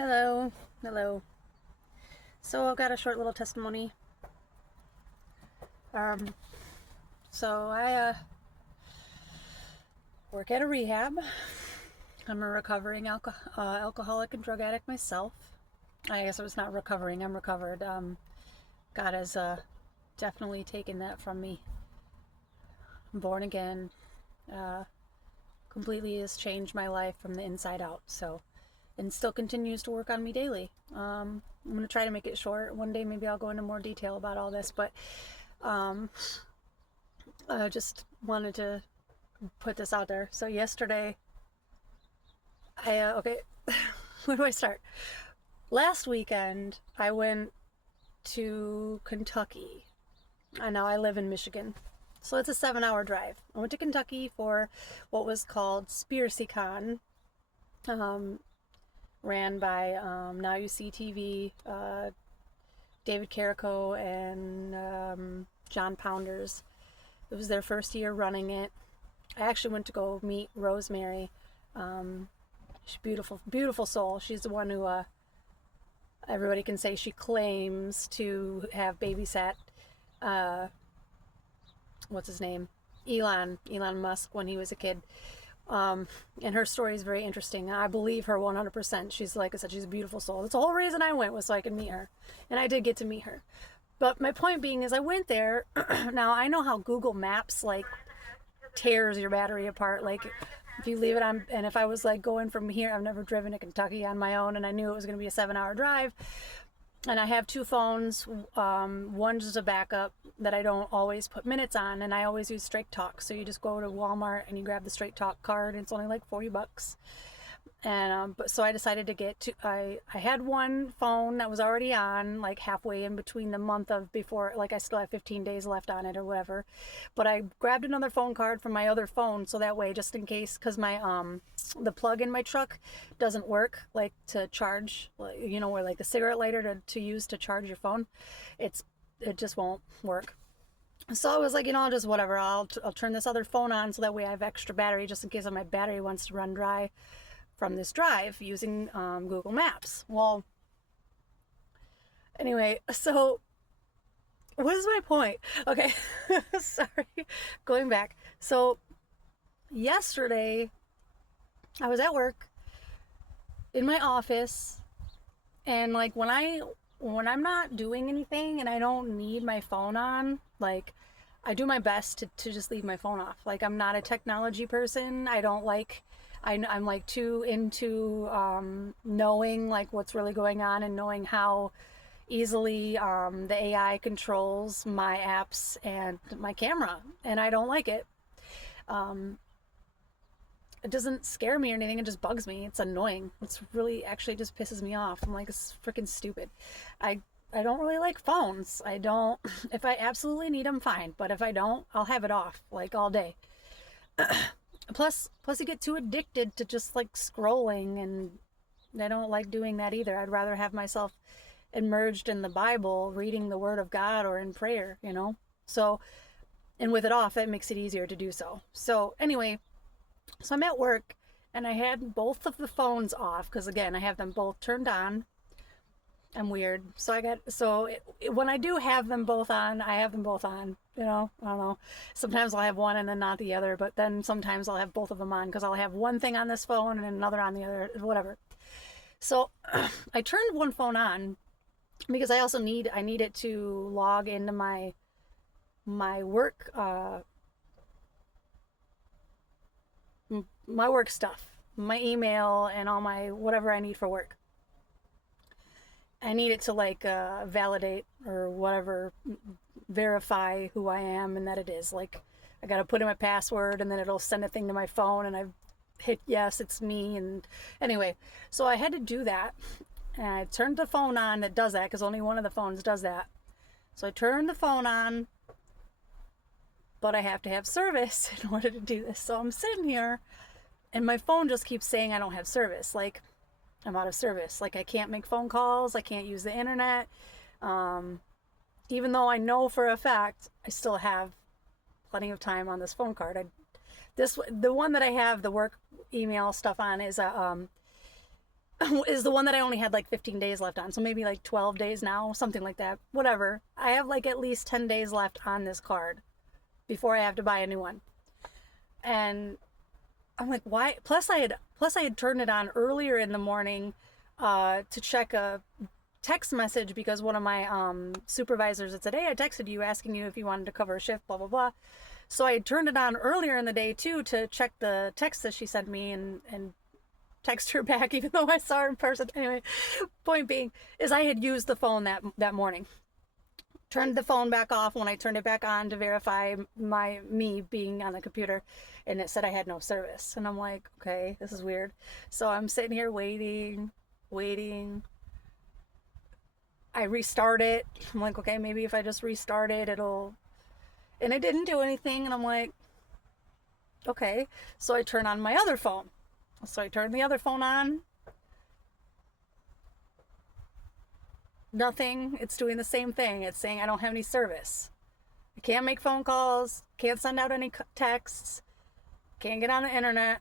Hello, hello. So I've got a short little testimony. Um, so I work at a rehab. I'm a recovering alcoholic and drug addict myself. I guess I was not recovering. I'm recovered. God has definitely taken that from me. I'm born again. Uh, Completely has changed my life from the inside out. So, and still continues to work on me daily. I'm gonna try to make it short. One day maybe I'll go into more detail about all this, but um, I just wanted to put this out there. So yesterday, okay, where do I start? Last weekend, I went to Kentucky. I know I live in Michigan, so it's a 7-hour drive. I went to Kentucky for what was called SpearcyCon, um, ran by Now You See TV, David Carrico, and John Pounders. It was their first year running it. I actually went to go meet Rosemary. She's beautiful, beautiful soul. She's the one who everybody can say she claims to have babysat. Uh, what's his name? Elon Musk when he was a kid. And her story is very interesting. I believe her 100%. She's, like I said, she's a beautiful soul. That's the whole reason I went, was so I could meet her. And I did get to meet her. But my point being is I went there. Now, I know how Google Maps, like, tears your battery apart. Like, if you leave it on, and if I was, like, going from here, I've never driven to Kentucky on my own, and I knew it was going to be a 7-hour drive. And I have two phones. One's just a backup that I don't always put minutes on, and I always use Straight Talk. So you just go to Walmart and you grab the Straight Talk card, and it's only like $40. And but so I decided to get to. I had one phone that was already on, like halfway in between the month of before, like I still have 15 days left on it or whatever. But I grabbed another phone card from my other phone, so that way, just in case, because my the plug in my truck doesn't work, like to charge, like, where like the cigarette lighter to use to charge your phone, it just won't work. So I was like, I'll just whatever. I'll turn this other phone on so that way I have extra battery just in case my battery wants to run dry from this drive using Google Maps. Well, anyway, so what is my point? Okay, sorry, going back. So yesterday, I was at work in my office, and like when I'm not doing anything and I don't need my phone on, like I do my best to just leave my phone off. Like, I'm not a technology person. I don't like I'm like too into knowing like what's really going on and knowing how easily the AI controls my apps and my camera, and I don't like it. Um, it doesn't scare me or anything. It just bugs me. It's annoying. It's really actually just pisses me off. I'm like, it's freaking stupid. I I don't really like phones. I don't. If I absolutely need them, fine. But if I don't, I'll have it off like all day. Plus, you get too addicted to just like scrolling, and I don't like doing that either. I'd rather have myself immersed in the Bible, reading the Word of God, or in prayer. So, and with it off, that makes it easier to do so. So, anyway, so I'm at work and I had both of the phones off because, again, I have them both turned on. I'm weird. When I do have them both on, I have them both on. I don't know. Sometimes I'll have one and then not the other, but then sometimes I'll have both of them on because I'll have one thing on this phone and another on the other, whatever. So I turned one phone on because I need it to log into my work my work stuff, my email and all my whatever I need for work. I need it to like validate or whatever, verify who I am and that it is. Like, I got to put in my password and then it'll send a thing to my phone and I hit yes, it's me. And anyway, so I had to do that. And I turned the phone on that does that because only one of the phones does that. So I turned the phone on, but I have to have service in order to do this. So I'm sitting here and my phone just keeps saying I don't have service. Like, I'm out of service. Like, I can't make phone calls. I can't use the internet. Um, Even though I know for a fact I still have plenty of time on this phone card. The one that I have the work email stuff on is is the one that I only had like 15 days left on. So maybe like 12 days now, something like that. Whatever. I have like at least 10 days left on this card before I have to buy a new one. And I'm like, why? Plus I had turned it on earlier in the morning to check a text message because one of my supervisors had said, hey, I texted you asking you if you wanted to cover a shift, blah, blah, blah. So I had turned it on earlier in the day too to check the text that she sent me and text her back even though I saw her in person. Anyway, point being is I had used the phone that morning. Turned the phone back off when I turned it back on to verify me being on the computer, and it said I had no service. And I'm like, okay, this is weird. So I'm sitting here waiting. I restart it. I'm like, okay, maybe if I just restart it, it'll... And it didn't do anything, and I'm like, okay. So I turn on my other phone. So I turn the other phone on. Nothing. It's doing the same thing. It's saying I don't have any service. I can't make phone calls. Can't send out any texts. Can't get on the internet.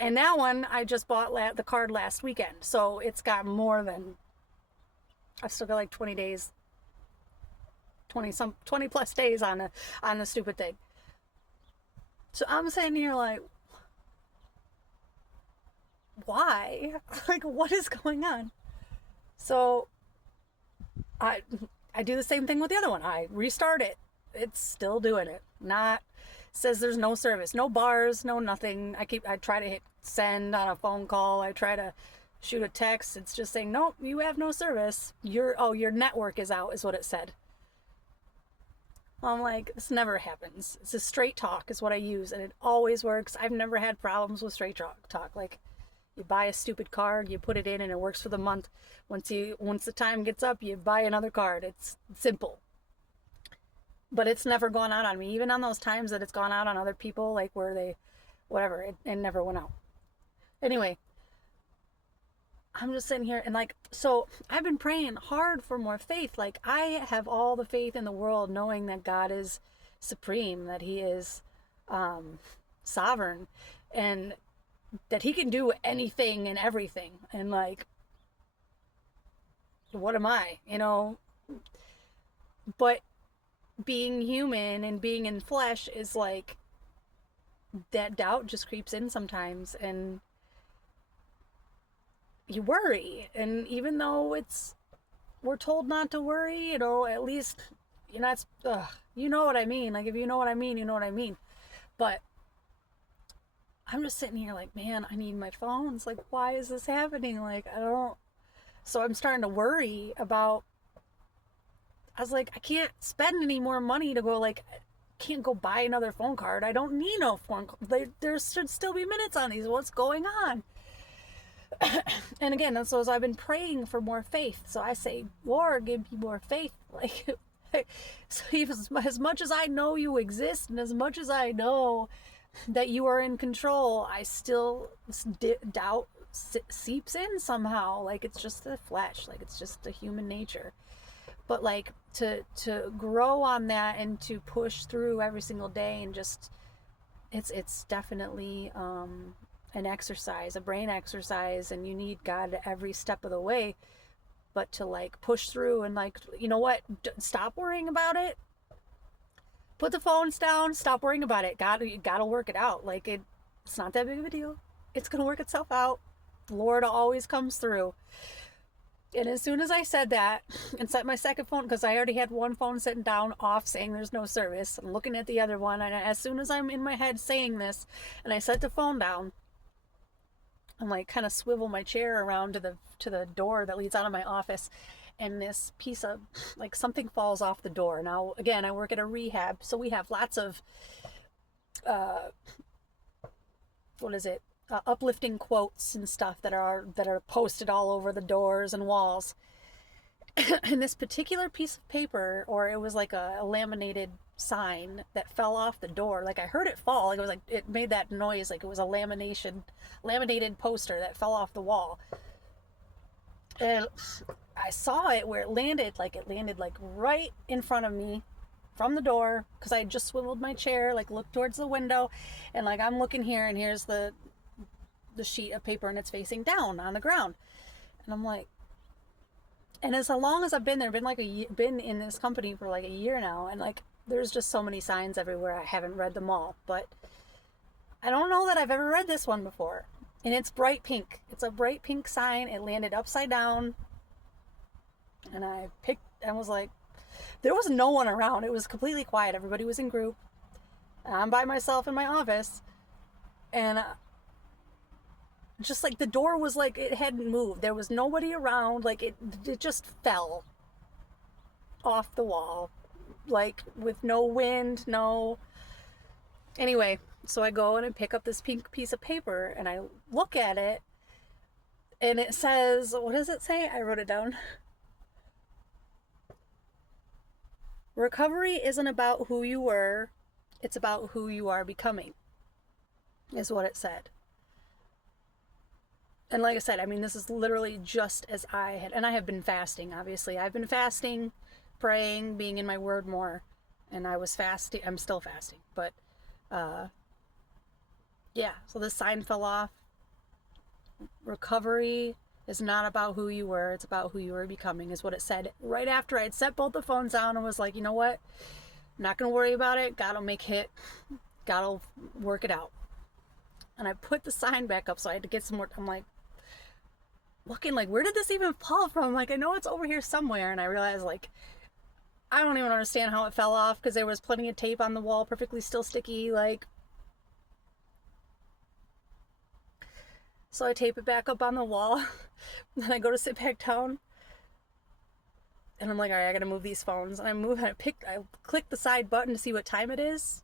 And that one, I just bought the card last weekend. So it's got more than... I've still got like 20 days. 20 plus days on the stupid thing. So I'm sitting here like, why? Like, what is going on? So I do the same thing with the other one. I restart it. It's still doing it. Says there's no service, no bars, no nothing. I try to hit send on a phone call. I try to shoot a text. It's just saying, nope, you have no service. Your network is out, is what it said. I'm like, this never happens. It's a straight talk is what I use, and it always works. I've never had problems with straight talk. Like, you buy a stupid card, you put it in, and it works for the month. Once the time gets up, you buy another card. It's simple. But it's never gone out on me. Even on those times that it's gone out on other people, like where they, whatever, it never went out. Anyway, I'm just sitting here and like, so I've been praying hard for more faith. Like, I have all the faith in the world knowing that God is supreme, that he is sovereign, and that he can do anything and everything. And like, what am I, but being human and being in flesh is like, that doubt just creeps in sometimes, and you worry. And even though we're told not to worry, at least you're not, you know what I mean. Like, if you know what I mean, you know what I mean. But I'm just sitting here like, man, I need my phone. It's like, why is this happening? Like, so I'm starting to worry about, I was like, I can't spend any more money to go, like, can't go buy another phone card. I don't need no phone card. There should still be minutes on these. What's going on? And again, so I've been praying for more faith. So I say, Lord, give me more faith. Like, so even as much as I know you exist, and as much as I know that you are in control, I still doubt seeps in somehow. Like, it's just the flesh. Like, it's just the human nature. But like, to grow on that and to push through every single day, and just, it's definitely an exercise, a brain exercise, and you need God every step of the way. But to like push through and like, you know what, stop worrying about it. Put the phones down, stop worrying about it. God'll work it out. Like, it's not that big of a deal. It's gonna work itself out. The Lord always comes through. And as soon as I said that and set my second phone, because I already had one phone sitting down off saying there's no service, I'm looking at the other one, and as soon as I'm in my head saying this and I set the phone down, I'm like, kind of swivel my chair around to the door that leads out of my office, and this piece of, like, something falls off the door. Now, again, I work at a rehab, so we have lots of uplifting quotes and stuff that are posted all over the doors and walls. And this particular piece of paper, or it was like a laminated sign that fell off the door. Like, I heard it fall. Like, it was like, it made that noise like it was a laminated poster that fell off the wall. And I saw it where it landed like right in front of me from the door, because I had just swiveled my chair, like, looked towards the window, and like, I'm looking here, and here's the the sheet of paper and it's facing down on the ground. And I'm like, and as long as I've been there, been in this company for like a year now, and like there's just so many signs everywhere. I haven't read them all, but I don't know that I've ever read this one before. And it's bright pink. It's a bright pink sign. It landed upside down. And I was like, there was no one around. It was completely quiet. Everybody was in group. I'm by myself in my office. And just like the door was like, it hadn't moved. There was nobody around. Like it just fell off the wall. Like with no wind, no. Anyway, so I go and I pick up this pink piece of paper and I look at it. And it says, what does it say? I wrote it down. Recovery isn't about who you were, it's about who you are becoming, is what it said. And like I said, I mean, this is literally just as I have been fasting, obviously. I've been fasting, praying, being in my word more, and I was fasting, I'm still fasting, but, yeah, so this sign fell off. Recovery is not about who you were, it's about who you were becoming, is what it said right after I'd set both the phones down and was like, you know what? I'm not going to worry about it. God will make it. God will work it out. And I put the sign back up, so I had to get some more. I'm like, looking like, where did this even fall from? Like, I know it's over here somewhere. And I realized, like, I don't even understand how it fell off because there was plenty of tape on the wall, perfectly still sticky, like. So I tape it back up on the wall. Then I go to sit back down. And I'm like, all right, I gotta move these phones. And I click the side button to see what time it is.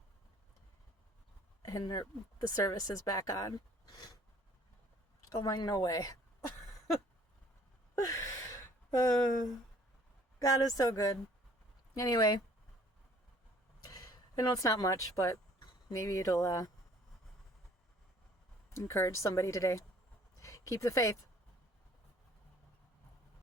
And the service is back on. I'm like, no way. God is so good. Anyway. I know it's not much, but maybe it'll encourage somebody today. Keep the faith.